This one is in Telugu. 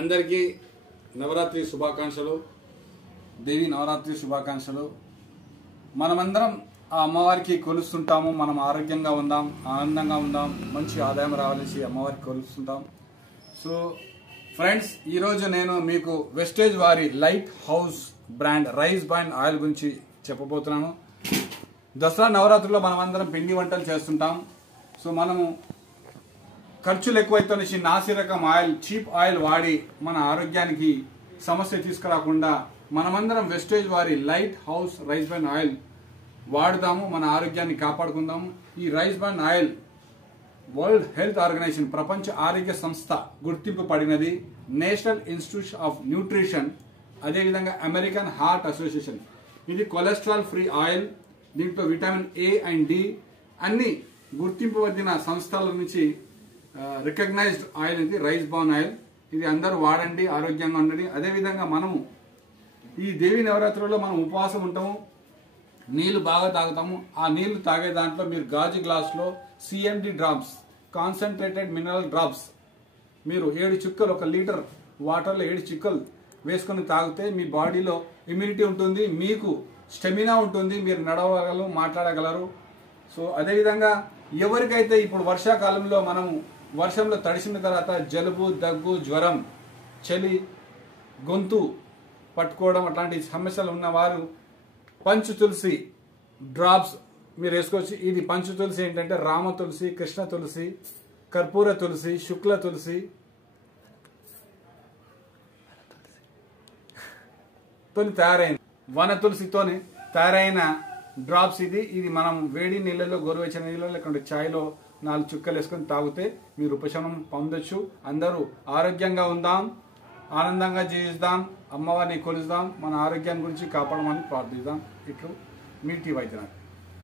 అందరికీ నవరాత్రి శుభాకాంక్షలు, దేవి నవరాత్రి శుభాకాంక్షలు. మనమందరం ఆ అమ్మవారికి కొలుస్తుంటాము. మనం ఆరోగ్యంగా ఉందాం, ఆనందంగా ఉందాం, మంచి ఆదాయం రావాలని అమ్మవారికి కొలుస్తుంటాం. సో ఫ్రెండ్స్, ఈరోజు నేను మీకు వెస్టేజ్ వారి light house brand rice bran oil గురించి చెప్పబోతున్నాను. దసరా నవరాత్రిలో మనమందరం పిండి వంటలు చేస్తుంటాం. సో మనము ఖర్చులు ఎక్కువైతే నాసి రకం ఆయిల్, చీప్ ఆయిల్ వాడి మన ఆరోగ్యానికి సమస్య తీసుకురాకుండా మనమందరం వెస్టేజ్ వారి light house rice bran oil వాడుదాము, మన ఆరోగ్యాన్ని కాపాడుకుందాము. ఈ rice bran oil world health organisation, ప్రపంచ ఆరోగ్య సంస్థ గుర్తింపు పడినది. నేషనల్ ఇన్స్టిట్యూట్ ఆఫ్ న్యూట్రిషన్, అదేవిధంగా అమెరికన్ హార్ట్ అసోసియేషన్. ఇది కొలెస్ట్రాల్ ఫ్రీ ఆయిల్. దీంట్లో విటమిన్ ఏ అండ్ డి అన్ని గుర్తింపు పొందిన సంస్థల నుంచి రికగ్నైజ్డ్ ఆయిల్. ఇది రైస్ బ్రాండ్ ఆయిల్. ఇది అందరూ వాడండి, ఆరోగ్యంగా ఉండండి. అదేవిధంగా మనము ఈ దేవి నవరాత్రుల్లో మనం ఉపవాసం ఉంటాము, నీళ్లు బాగా తాగుతాము. ఆ నీళ్లు తాగే దాంట్లో మీరు గాజు గ్లాస్లో CMD drops, concentrated mineral drops, మీరు 7 చుక్కలు, 1 లీటర్ వాటర్లో 7 చుక్కలు వేసుకొని తాగితే మీ బాడీలో ఇమ్యూనిటీ ఉంటుంది, మీకు స్టెమినా ఉంటుంది, మీరు నడవగలరు, మాట్లాడగలరు. సో అదేవిధంగా ఎవరికైతే ఇప్పుడు వర్షాకాలంలో మనము వర్షంలో తడిసిన తర్వాత జలుబు, దగ్గు, జ్వరం, చలి, గొంతు పట్టుకోవడం అట్లాంటి సమస్యలు ఉన్నవారు పంచు తులసి డ్రాప్స్ మీరు వేసుకోవచ్చు. ఇది పంచు తులసి ఏంటంటే రామ తులసి, కృష్ణ తులసి, కర్పూర తులసి, శుక్ల తులసి తోని తయారైన, వన తులసితోని తయారైన డ్రాప్స్. ఇది మనం వేడి నీళ్ళలో, గోరువెచ్చని నీళ్ళలో లేకుంటే ఛాయ్లో 4 చుక్కలు వేసుకొని తాగితే మీరు ఉపశమనం పొందొచ్చు. అందరూ ఆరోగ్యంగా ఉందాం, ఆనందంగా జీవిస్తాం, అమ్మవారిని కొలుస్తాం, మన ఆరోగ్యం గురించి కాపాడమని ప్రార్థిస్తాం. ఇట్లు మీ టీ వైద్యనాథ్.